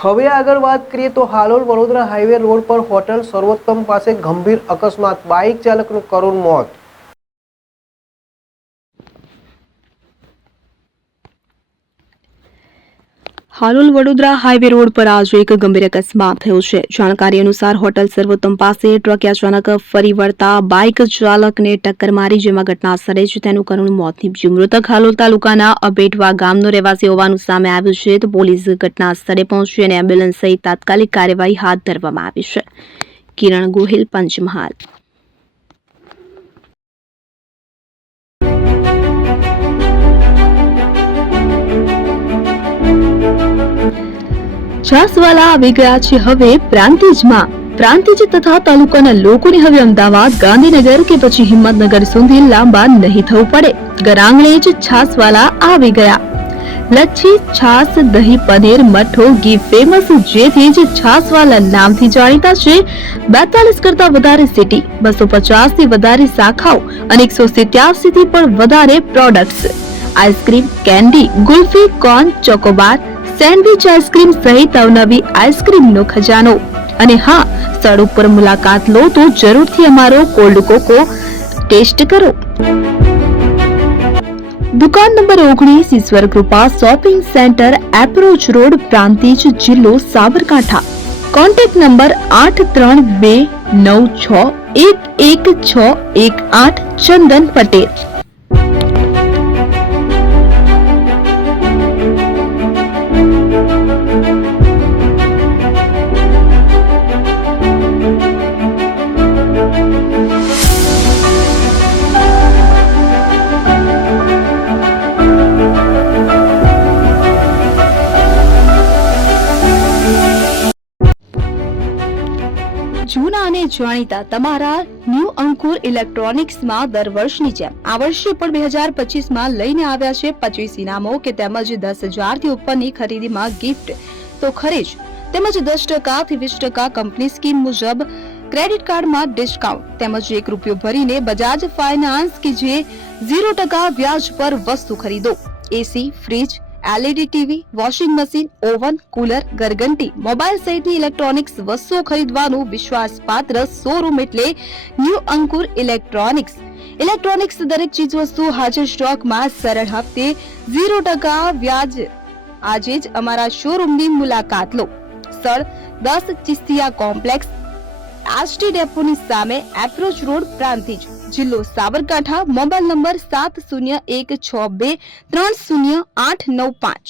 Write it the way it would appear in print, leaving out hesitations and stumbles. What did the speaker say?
હવે આગળ વાત કરીએ તો હાલોલ વડોદરા હાઈવે રોડ પર હોટલ સર્વોત્તમ પાસે ગંભીર અકસ્માત, બાઇક ચાલકનું કરુણ મોત। હાલોલ વડોદરા હાઈવે રોડ પર આજે એક ગંભીર અકસ્માત થયો છે। જાણકારી અનુસાર હોટલ સર્વોત્તમ પાસે ટ્રકે અચાનક ફરી વળતા બાઇક ચાલકને ટક્કર મારી, જેમાં ઘટના સ્થળે જ તેનું કરુણ મોત નીપજ્યું। મૃતક હાલોલ તાલુકાના અબેટવા ગામનો રહેવાસી હોવાનું સામે આવ્યું છે, તો પોલીસ ઘટના સ્થળે પહોંચી અને એમ્બ્યુલન્સ સહિત તાત્કાલિક કાર્યવાહી હાથ ધરવામાં આવી છે। કિરણ ગોહિલ, પંચમહાલ। છાસવાલા આવી ગયા છે હવે પ્રાંતિજમાં। પ્રાંતિજ તથા તાલુકાના લોકોને હવે અમદાવાદ, ગાંધીનગર કે પછી હિંમતનગર સુધી લાંબા નહીં થવું પડે। ઘર જ છાસવાલા આવી ગયા। લચ્છી, છાસ, દહીં, પનીર, મઠો, ઘી ફેમસ, જેથી જ છાસવાલા નામથી જાણીતા છે। 42 કરતા વધારે સિટી, 250 થી વધારે શાખાઓ અને 187 થી પણ વધારે products. Ice cream, candy, kulfi, corn, Chocobar, sandwich ice cream સહિત અવનવી આઈસ્ક્રીમનો ખજાનો। અને હા, સ્થળ ઉપર મુલાકાત લો તો જરૂરથી અમારો કોલ્ડ કોકો ટેસ્ટ કરો। દુકાન નંબર 19, Ishwar Krupa shopping centre, approach road, Prantij, જિલ્લો સાબરકાંઠા। Contact number 8329611618, Chandan Patel. જૂના અને જાણીતા તમારા ન્યૂ અંકુર ઇલેક્ટ્રોનિક્સમાં દર વર્ષની જેમ આ વર્ષે પણ 2025માં લઈને આવ્યા છે 25 ઇનામો કે તેમજ 10,000 થી ઉપરની ખરીદીમાં ગિફ્ટ તો ખરીજ, તેમજ 10% થી 20% કંપની સ્કીમ મુજબ ક્રેડિટ કાર્ડમાં ડિસ્કાઉન્ટ, તેમજ ₹1 ભરીને બજાજ ફાઇનાન્સ કે જે 0% વ્યાજ પર વસ્તુ ખરીદો। AC, fridge, LED TV, washing machine, oven, cooler, ઘરઘંટી, મોબાઈલ સહિતની ઇલેક્ટ્રોનિક્સ વસ્તુઓ ખરીદવાનું વિશ્વાસપાત્ર શોરૂમ એટલે ન્યૂ અંકુર ઇલેક્ટ્રોનિક્સ। ઇલેક્ટ્રોનિક્સ દરેક ચીજ વસ્તુ હાજર સ્ટોકમાં, સરળ હપ્તે, 0% વ્યાજ। આજે જ અમારા શોરૂમની મુલાકાત લો। સ્થળ 10 ચિસ્તિયા કોમ્પ્લેક્સ, આષ્ટી ડેપોની સામે, એપ્રોચ રોડ, પ્રાંતિજ, જિલ્લો સાબરકાંઠા। Mobile number 7016230895।